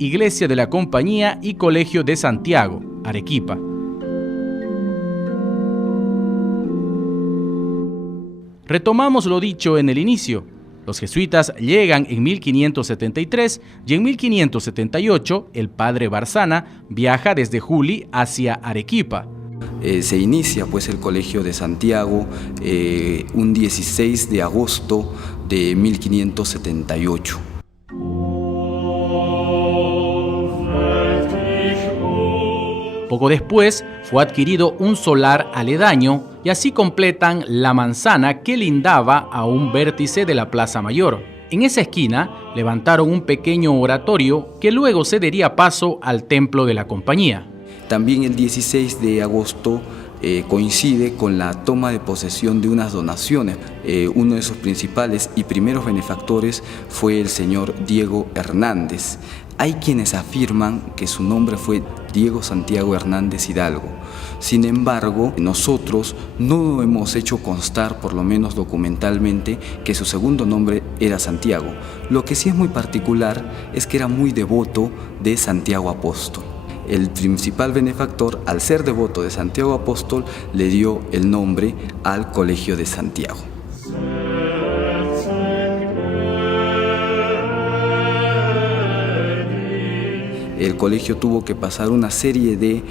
Iglesia de la Compañía y Colegio de Santiago, Arequipa. Retomamos lo dicho en el inicio. Los jesuitas llegan en 1573 y en 1578 el padre Barzana viaja desde Juli hacia Arequipa. Se inicia pues el Colegio de Santiago un 16 de agosto de 1578. Poco después fue adquirido un solar aledaño y así completan la manzana que lindaba a un vértice de la Plaza Mayor. En esa esquina levantaron un pequeño oratorio que luego cedería paso al templo de la compañía. También el 16 de agosto coincide con la toma de posesión de unas donaciones. Uno de sus principales y primeros benefactores fue el señor Diego Hernández. Hay quienes afirman que su nombre fue Diego Santiago Hernández Hidalgo. Sin embargo, nosotros no hemos hecho constar, por lo menos documentalmente, que su segundo nombre era Santiago. Lo que sí es muy particular es que era muy devoto de Santiago Apóstol. El principal benefactor, al ser devoto de Santiago Apóstol, le dio el nombre al Colegio de Santiago. El colegio tuvo que pasar una serie de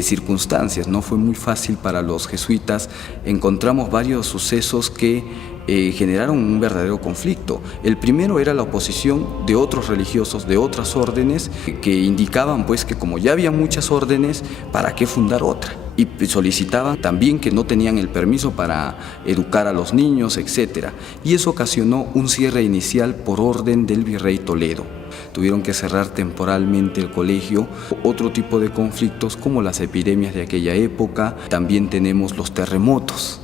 circunstancias, no fue muy fácil para los jesuitas. Encontramos varios sucesos que generaron un verdadero conflicto. El primero era la oposición de otros religiosos, de otras órdenes, que indicaban pues que como ya había muchas órdenes, ¿para qué fundar otra? Y solicitaban también que no tenían el permiso para educar a los niños, etc. Y eso ocasionó un cierre inicial por orden del virrey Toledo. Tuvieron que cerrar temporalmente el colegio. Otro tipo de conflictos como las epidemias de aquella época. También tenemos los terremotos.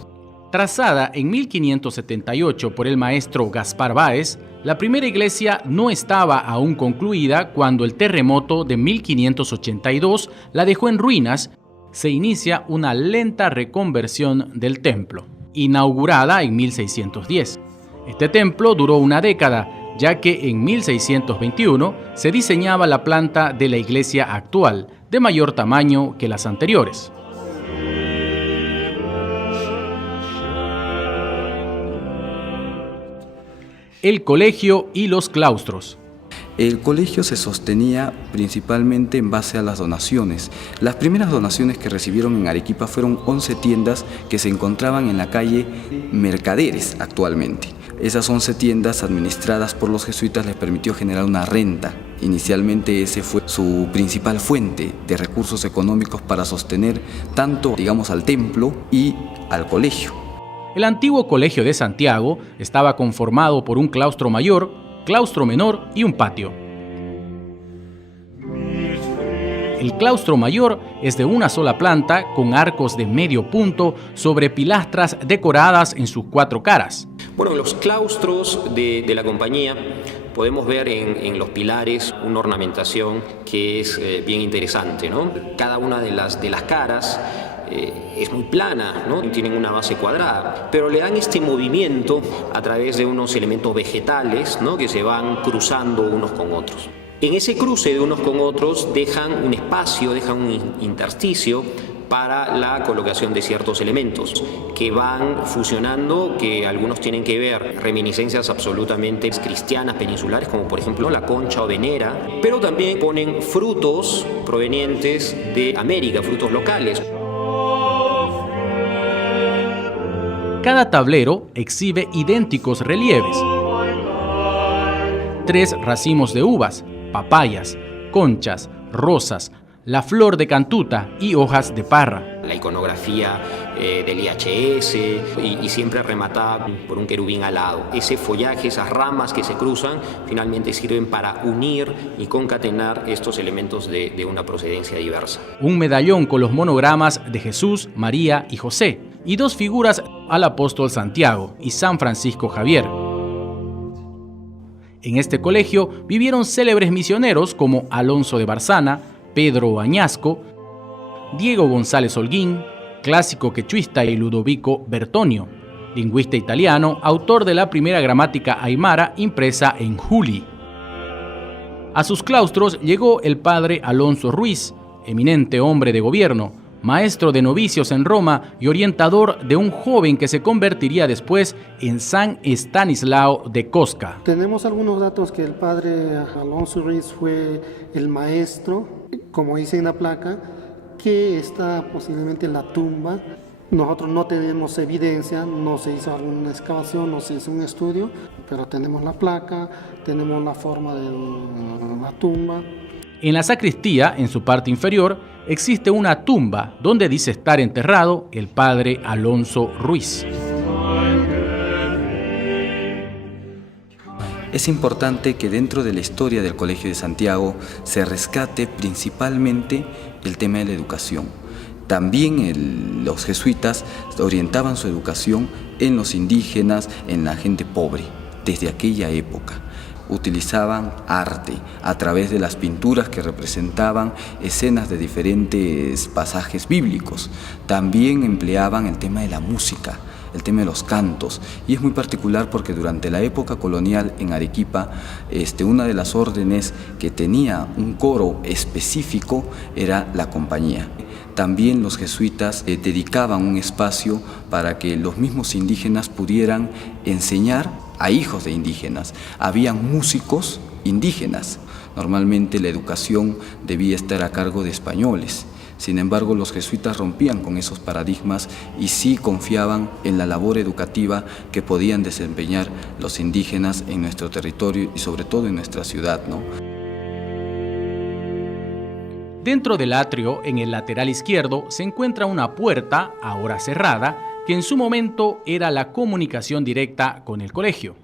Trazada en 1578 por el maestro Gaspar Báez, la primera iglesia no estaba aún concluida cuando el terremoto de 1582 la dejó en ruinas. Se inicia una lenta reconversión del templo, inaugurada en 1610. Este templo duró una década, ya que en 1621 se diseñaba la planta de la iglesia actual, de mayor tamaño que las anteriores. El colegio y los claustros. El colegio se sostenía principalmente en base a las donaciones. Las primeras donaciones que recibieron en Arequipa fueron 11 tiendas que se encontraban en la calle Mercaderes actualmente. Esas 11 tiendas administradas por los jesuitas les permitió generar una renta. Inicialmente ese fue su principal fuente de recursos económicos para sostener tanto, digamos, al templo y al colegio. El antiguo Colegio de Santiago estaba conformado por un claustro mayor, claustro menor y un patio. El claustro mayor es de una sola planta con arcos de medio punto sobre pilastras decoradas en sus 4 caras. Bueno, en los claustros de la compañía podemos ver en los pilares una ornamentación que es bien interesante, ¿no? Cada una de las caras es muy plana, ¿no? Tienen una base cuadrada, pero le dan este movimiento a través de unos elementos vegetales, ¿no? Que se van cruzando unos con otros. En ese cruce de unos con otros dejan un espacio, dejan un intersticio para la colocación de ciertos elementos que van fusionando, que algunos tienen que ver reminiscencias absolutamente cristianas peninsulares, como por ejemplo la concha o venera, pero también ponen frutos provenientes de América, frutos locales. Cada tablero exhibe idénticos relieves. 3 racimos de uvas, papayas, conchas, rosas, la flor de cantuta y hojas de parra. La iconografía del IHS y siempre rematada por un querubín alado. Ese follaje, esas ramas que se cruzan, finalmente sirven para unir y concatenar estos elementos de una procedencia diversa. Un medallón con los monogramas de Jesús, María y José, y 2 figuras al apóstol Santiago y San Francisco Javier. En este colegio vivieron célebres misioneros como Alonso de Barzana, Pedro Añasco, Diego González Holguín, clásico quechuista, y Ludovico Bertonio, lingüista italiano, autor de la primera gramática aymara impresa en Juli. A sus claustros llegó el padre Alonso Ruiz, eminente hombre de gobierno, maestro de novicios en Roma y orientador de un joven que se convertiría después en San Estanislao de Kostka. Tenemos algunos datos que el padre Alonso Ruiz fue el maestro, como dice en la placa, que está posiblemente en la tumba. Nosotros no tenemos evidencia, no se hizo alguna excavación, no se hizo un estudio, pero tenemos la placa, tenemos la forma de la tumba. En la sacristía, en su parte inferior, existe una tumba donde dice estar enterrado el padre Alonso Ruiz. Es importante que dentro de la historia del Colegio de Santiago se rescate principalmente el tema de la educación. También los jesuitas orientaban su educación en los indígenas, en la gente pobre, desde aquella época. Utilizaban arte a través de las pinturas que representaban escenas de diferentes pasajes bíblicos. También empleaban el tema de la música, el tema de los cantos, y es muy particular porque durante la época colonial en Arequipa, una de las órdenes que tenía un coro específico era la compañía. También los jesuitas dedicaban un espacio para que los mismos indígenas pudieran enseñar a hijos de indígenas. Habían músicos indígenas. Normalmente la educación debía estar a cargo de españoles. Sin embargo, los jesuitas rompían con esos paradigmas y sí confiaban en la labor educativa que podían desempeñar los indígenas en nuestro territorio y sobre todo en nuestra ciudad, ¿no? Dentro del atrio, en el lateral izquierdo, se encuentra una puerta, ahora cerrada, que en su momento era la comunicación directa con el colegio.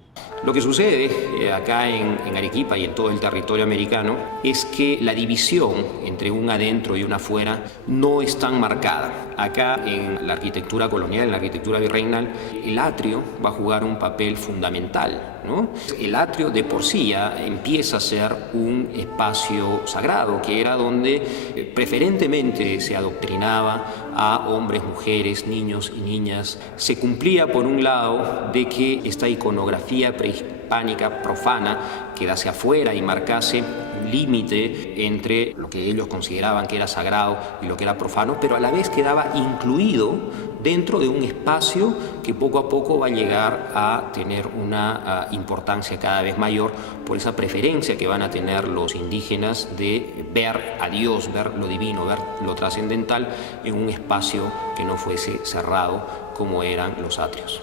Lo que sucede acá en Arequipa y en todo el territorio americano es que la división entre un adentro y un afuera no es tan marcada. Acá en la arquitectura colonial, en la arquitectura virreinal, el atrio va a jugar un papel fundamental, ¿no? El atrio de por sí ya empieza a ser un espacio sagrado, que era donde preferentemente se adoctrinaba a hombres, mujeres, niños y niñas. Se cumplía por un lado de que esta iconografía prehispánica profana quedase afuera y marcase un límite entre lo que ellos consideraban que era sagrado y lo que era profano, pero a la vez quedaba incluido dentro de un espacio que poco a poco va a llegar a tener una importancia cada vez mayor por esa preferencia que van a tener los indígenas de ver a Dios, ver lo divino, ver lo trascendental en un espacio que no fuese cerrado como eran los atrios.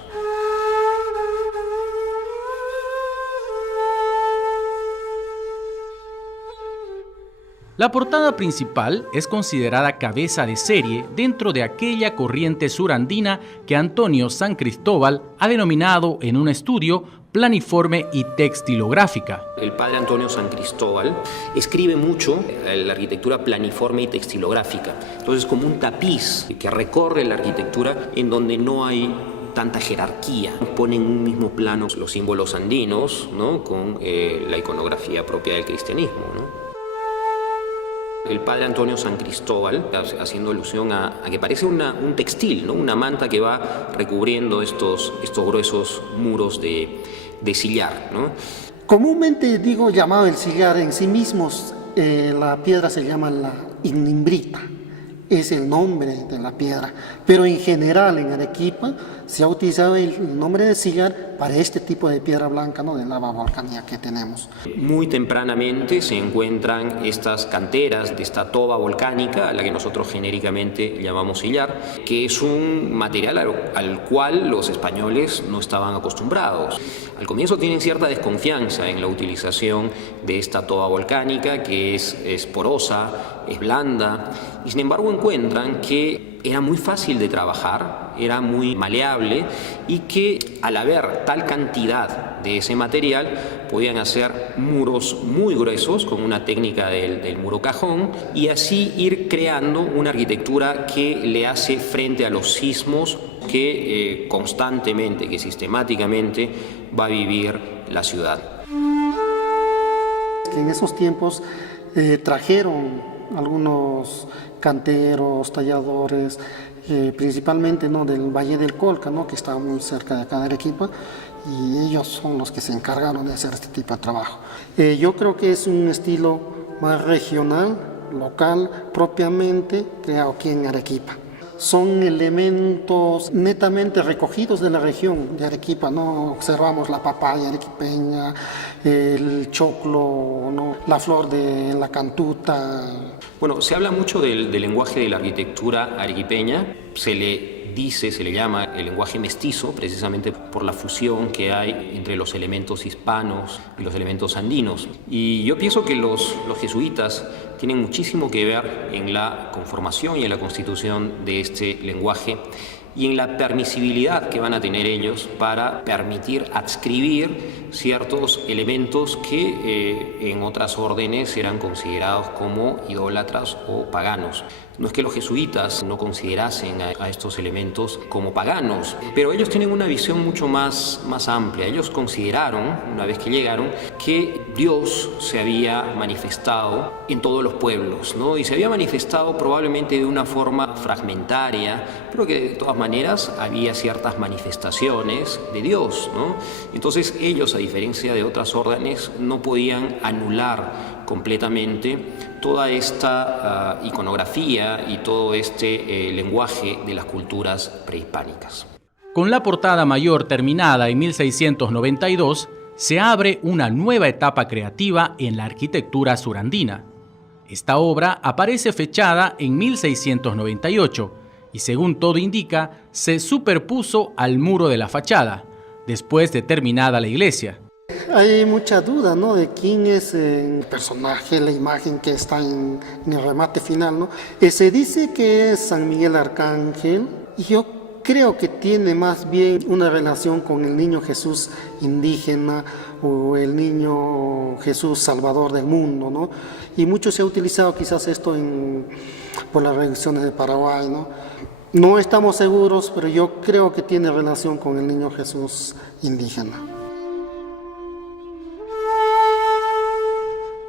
La portada principal es considerada cabeza de serie dentro de aquella corriente surandina que Antonio San Cristóbal ha denominado en un estudio planiforme y textilográfica. El padre Antonio San Cristóbal escribe mucho la arquitectura planiforme y textilográfica. Entonces, como un tapiz que recorre la arquitectura en donde no hay tanta jerarquía. Ponen en un mismo plano los símbolos andinos, ¿no?, con la iconografía propia del cristianismo, ¿no? El padre Antonio San Cristóbal, haciendo alusión a que parece un textil, ¿no?, una manta que va recubriendo estos gruesos muros de sillar, ¿no? Comúnmente llamado el sillar en sí mismos, la piedra se llama la inimbrita, es el nombre de la piedra, pero en general en Arequipa se ha utilizado el nombre de sillar para este tipo de piedra blanca, ¿no?, de lava volcánica que tenemos. Muy tempranamente se encuentran estas canteras de esta toba volcánica, a la que nosotros genéricamente llamamos sillar, que es un material al cual los españoles no estaban acostumbrados. Al comienzo tienen cierta desconfianza en la utilización de esta toba volcánica, que es porosa, es blanda, y sin embargo encuentran que era muy fácil de trabajar, era muy maleable y que al haber tal cantidad de ese material podían hacer muros muy gruesos con una técnica del muro cajón y así ir creando una arquitectura que le hace frente a los sismos que constantemente, que sistemáticamente va a vivir la ciudad. En esos tiempos trajeron algunos canteros, talladores, principalmente, ¿no?, del Valle del Colca, ¿no?, que estaba muy cerca de acá de Arequipa, y ellos son los que se encargaron de hacer este tipo de trabajo. Yo creo que es un estilo más regional, local, propiamente creado aquí en Arequipa. Son elementos netamente recogidos de la región de Arequipa, ¿no? Observamos la papaya arequipeña, el choclo, ¿no? La flor de la cantuta. Bueno, se habla mucho del lenguaje de la arquitectura arequipeña, se le llama el lenguaje mestizo, precisamente por la fusión que hay entre los elementos hispanos y los elementos andinos. Y yo pienso que los jesuitas tienen muchísimo que ver en la conformación y en la constitución de este lenguaje y en la permisibilidad que van a tener ellos para permitir adscribir ciertos elementos que en otras órdenes eran considerados como idólatras o paganos. No es que los jesuitas no considerasen a estos elementos como paganos, pero ellos tienen una visión mucho más amplia. Ellos consideraron, una vez que llegaron, que Dios se había manifestado en todos los pueblos, ¿no? Y se había manifestado probablemente de una forma fragmentaria, pero que de todas maneras había ciertas manifestaciones de Dios, ¿no? Entonces ellos, a diferencia de otras órdenes, no podían anular completamente toda esta iconografía y todo este lenguaje de las culturas prehispánicas. Con la portada mayor terminada en 1692, se abre una nueva etapa creativa en la arquitectura surandina. Esta obra aparece fechada en 1698 y, según todo indica, se superpuso al muro de la fachada, después de terminada la iglesia. Hay mucha duda, ¿no?, de quién es el personaje, la imagen que está en el remate final, ¿no? Se dice que es San Miguel Arcángel, y yo creo que tiene más bien una relación con el niño Jesús indígena o el niño Jesús salvador del mundo, ¿no? Y mucho se ha utilizado quizás esto por las religiones de Paraguay, ¿no? No estamos seguros, pero yo creo que tiene relación con el niño Jesús indígena.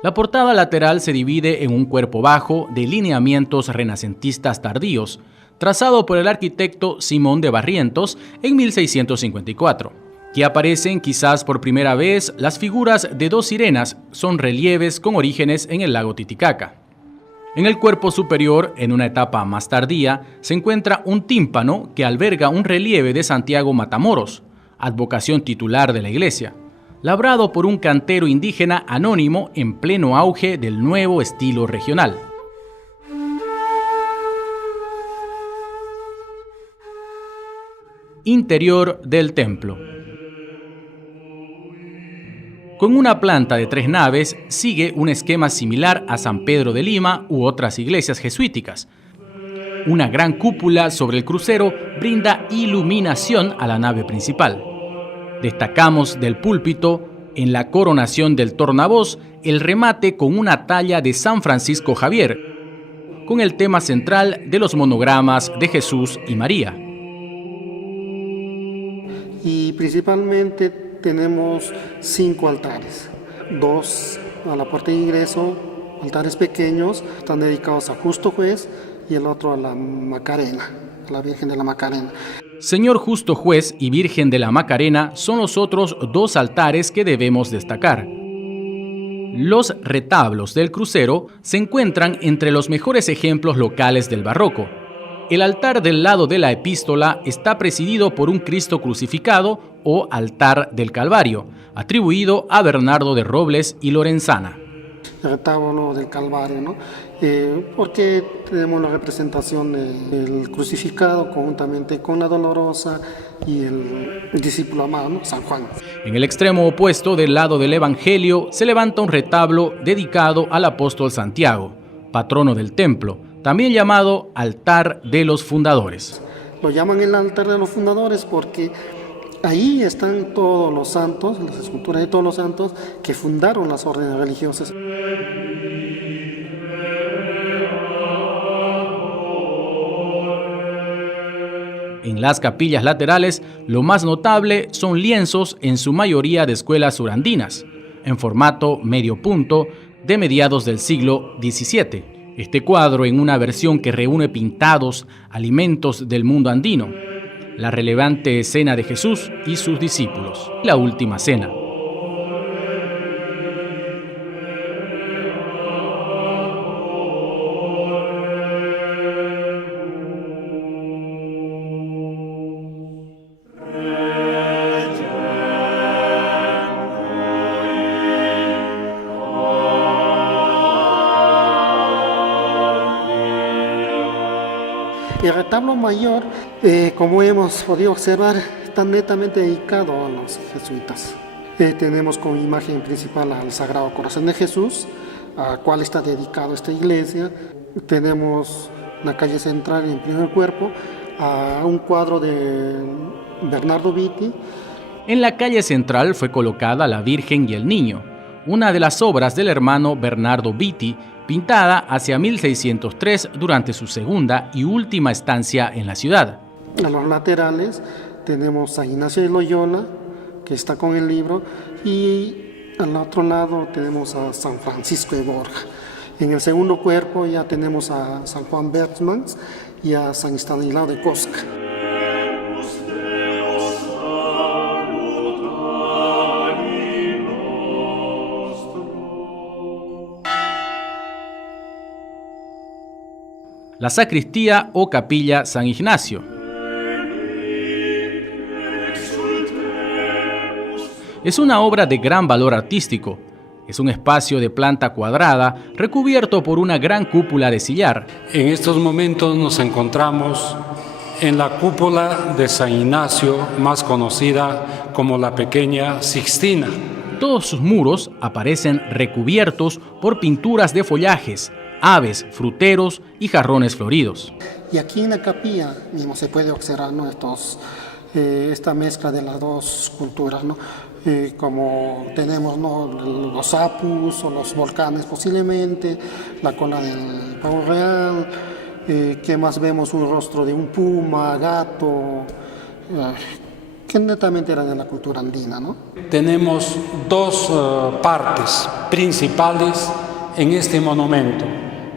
La portada lateral se divide en un cuerpo bajo de lineamientos renacentistas tardíos, trazado por el arquitecto Simón de Barrientos en 1654. Aquí aparecen quizás por primera vez las figuras de dos sirenas, son relieves con orígenes en el lago Titicaca. En el cuerpo superior, en una etapa más tardía, se encuentra un tímpano que alberga un relieve de Santiago Matamoros, advocación titular de la iglesia, labrado por un cantero indígena anónimo en pleno auge del nuevo estilo regional. Interior del templo. Con una planta de 3 naves, sigue un esquema similar a San Pedro de Lima u otras iglesias jesuíticas. Una gran cúpula sobre el crucero brinda iluminación a la nave principal. Destacamos del púlpito, en la coronación del tornavoz, el remate con una talla de San Francisco Javier, con el tema central de los monogramas de Jesús y María. Y principalmente tenemos 5 altares, 2 a la puerta de ingreso, altares pequeños, están dedicados a Justo Juez, y el otro a la Macarena, a la Virgen de la Macarena. Señor Justo Juez y Virgen de la Macarena son los otros 2 altares que debemos destacar. Los retablos del crucero se encuentran entre los mejores ejemplos locales del barroco. El altar del lado de la epístola está presidido por un Cristo crucificado o altar del Calvario, atribuido a Bernardo de Robles y Lorenzana. El retablo del Calvario, ¿no? Porque tenemos la representación del crucificado conjuntamente con la dolorosa y el discípulo amado, ¿no?, San Juan. En el extremo opuesto, del lado del Evangelio, se levanta un retablo dedicado al apóstol Santiago, patrono del templo, también llamado altar de los fundadores. Lo llaman el altar de los fundadores porque ahí están todos los santos, las esculturas de todos los santos que fundaron las órdenes religiosas. En las capillas laterales, lo más notable son lienzos, en su mayoría de escuelas surandinas, en formato medio punto, de mediados del siglo XVII. Este cuadro, en una versión que reúne pintados, alimentos del mundo andino. la relevante cena de Jesús y sus discípulos, la última cena. El retablo mayor, como hemos podido observar, está netamente dedicado a los jesuitas. Tenemos como imagen principal al Sagrado Corazón de Jesús, a cual está dedicado esta iglesia. Tenemos la calle central en primer cuerpo, a un cuadro de Bernardo Vitti. En la calle central fue colocada la Virgen y el Niño, una de las obras del hermano Bernardo Vitti, pintada hacia 1603 durante su segunda y última estancia en la ciudad. A los laterales tenemos a Ignacio de Loyola, que está con el libro, y al otro lado tenemos a San Francisco de Borja. En el segundo cuerpo ya tenemos a San Juan Bertmans y a San Estanislao de Kostka. La sacristía o capilla San Ignacio. Es una obra de gran valor artístico. Es un espacio de planta cuadrada recubierto por una gran cúpula de sillar. En estos momentos nos encontramos en la cúpula de San Ignacio, más conocida como la Pequeña Sixtina. Todos sus muros aparecen recubiertos por pinturas de follajes, aves, fruteros y jarrones floridos. Y aquí en la capilla mismo se puede observar, ¿no?, esta mezcla de las dos culturas, ¿no? Como tenemos, ¿no?, los apus o los volcanes posiblemente, la cola del pavo real, que más vemos un rostro de un puma, gato, que netamente eran de la cultura andina, ¿no? Tenemos dos partes principales en este monumento.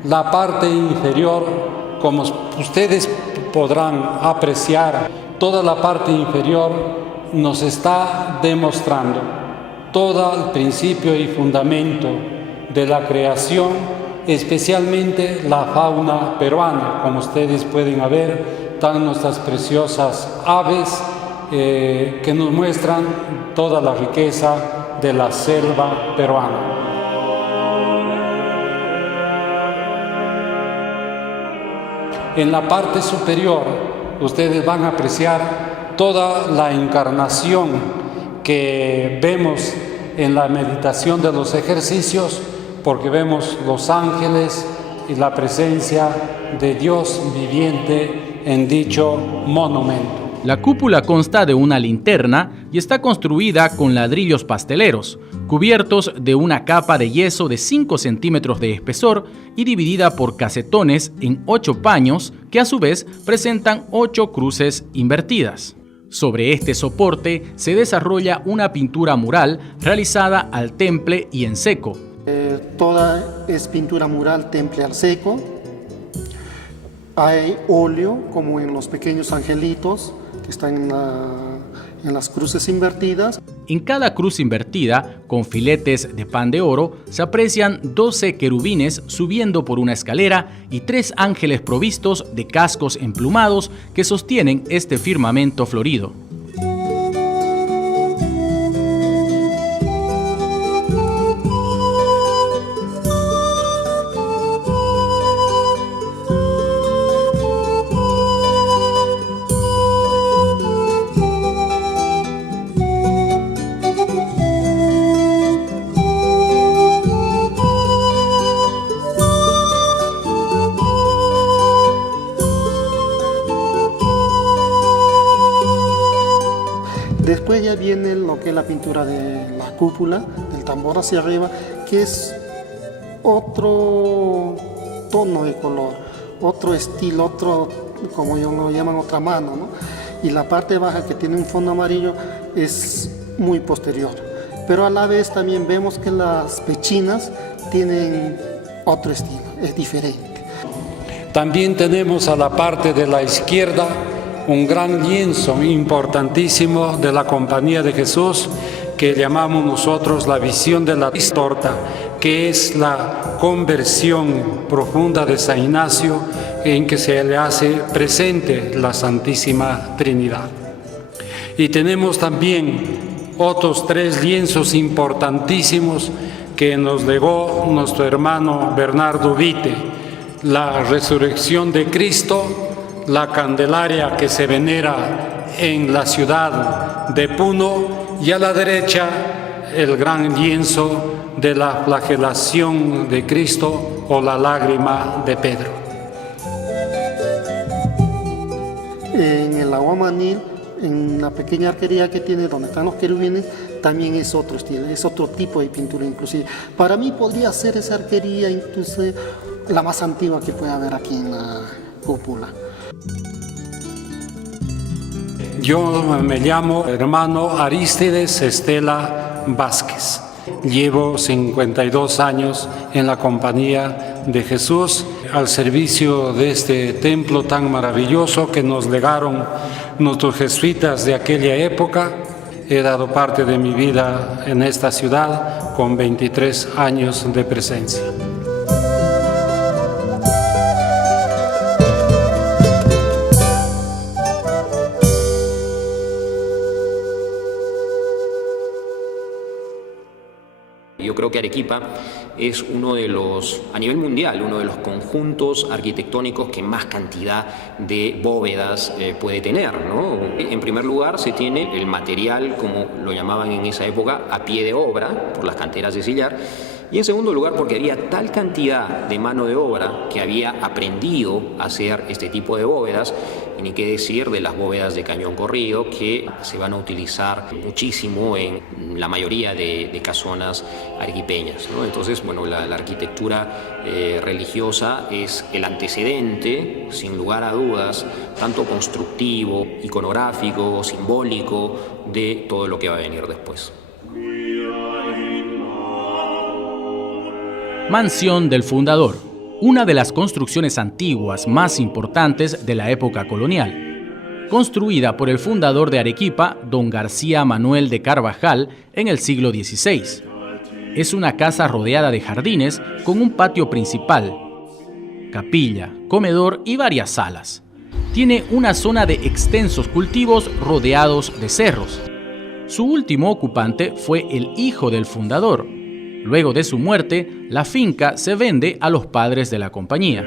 La parte inferior, como ustedes podrán apreciar, toda la parte inferior nos está demostrando todo el principio y fundamento de la creación, especialmente la fauna peruana. Como ustedes pueden ver, están nuestras preciosas aves que nos muestran toda la riqueza de la selva peruana. En la parte superior, ustedes van a apreciar toda la encarnación que vemos en la meditación de los ejercicios, porque vemos los ángeles y la presencia de Dios viviente en dicho monumento. La cúpula consta de una linterna y está construida con ladrillos pasteleros, cubiertos de una capa de yeso de 5 centímetros de espesor y dividida por casetones en 8 paños que a su vez presentan 8 cruces invertidas. Sobre este soporte se desarrolla una pintura mural realizada al temple y en seco. Toda es pintura mural temple al seco. Hay óleo como en los pequeños angelitos que están en las cruces invertidas. En cada cruz invertida, con filetes de pan de oro, se aprecian 12 querubines subiendo por una escalera y 3 ángeles provistos de cascos emplumados que sostienen este firmamento florido. Después ya viene lo que es la pintura de la cúpula, del tambor hacia arriba, que es otro tono de color, otro estilo, como ellos lo llaman, otra mano, ¿no? Y la parte baja, que tiene un fondo amarillo, es muy posterior. Pero a la vez también vemos que las pechinas tienen otro estilo, es diferente. También tenemos a la parte de la izquierda un gran lienzo importantísimo de la Compañía de Jesús que llamamos nosotros la visión de la torta, que es la conversión profunda de San Ignacio en que se le hace presente la Santísima Trinidad. Y tenemos también otros 3 lienzos importantísimos que nos legó nuestro hermano Bernardo Vite: la resurrección de Cristo, la Candelaria que se venera en la ciudad de Puno, y a la derecha el gran lienzo de la flagelación de Cristo o la lágrima de Pedro. En el aguamanil, en la pequeña arquería que tiene donde están los querubines, también es otro estilo, es otro tipo de pintura inclusive. Para mí podría ser esa arquería incluso la más antigua que puede haber aquí en la cúpula. Yo me llamo hermano Arístides Estela Vázquez. Llevo 52 años en la Compañía de Jesús, al servicio de este templo tan maravilloso que nos legaron nuestros jesuitas de aquella época. He dado parte de mi vida en esta ciudad con 23 años de presencia. Yo creo que Arequipa es uno de los, a nivel mundial, uno de los conjuntos arquitectónicos que más cantidad de bóvedas puede tener, ¿no? En primer lugar, se tiene el material, como lo llamaban en esa época, a pie de obra, por las canteras de sillar. Y en segundo lugar, porque había tal cantidad de mano de obra que había aprendido a hacer este tipo de bóvedas, y ni qué decir de las bóvedas de cañón corrido, que se van a utilizar muchísimo en la mayoría de casonas arequipeñas, ¿no? Entonces, bueno, la arquitectura religiosa es el antecedente, sin lugar a dudas, tanto constructivo, iconográfico, simbólico, de todo lo que va a venir después. Mansión del Fundador, una de las construcciones antiguas más importantes de la época colonial, construida por el fundador de Arequipa, don García Manuel de Carvajal, en el siglo XVI. Es una casa rodeada de jardines con un patio principal, capilla, comedor y varias salas. Tiene una zona de extensos cultivos rodeados de cerros. Su último ocupante fue el hijo del fundador. Luego de su muerte, la finca se vende a los padres de la compañía.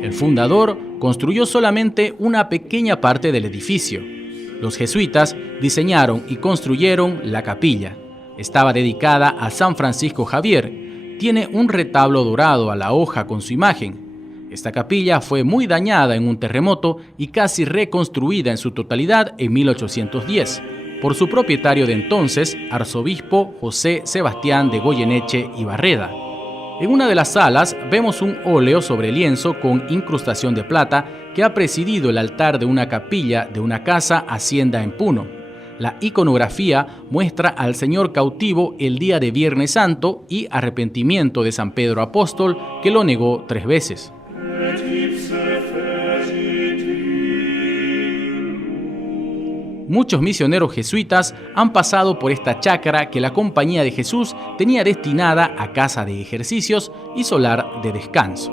El fundador construyó solamente una pequeña parte del edificio. Los jesuitas diseñaron y construyeron la capilla. Estaba dedicada a San Francisco Javier. Tiene un retablo dorado a la hoja con su imagen. Esta capilla fue muy dañada en un terremoto y casi reconstruida en su totalidad en 1810. Por su propietario de entonces, arzobispo José Sebastián de Goyeneche y Barreda. En una de las salas vemos un óleo sobre lienzo con incrustación de plata que ha presidido el altar de una capilla de una casa hacienda en Puno. La iconografía muestra al Señor cautivo el día de Viernes Santo y arrepentimiento de San Pedro Apóstol, que lo negó 3 veces. Muchos misioneros jesuitas han pasado por esta chacra que la Compañía de Jesús tenía destinada a casa de ejercicios y solar de descanso.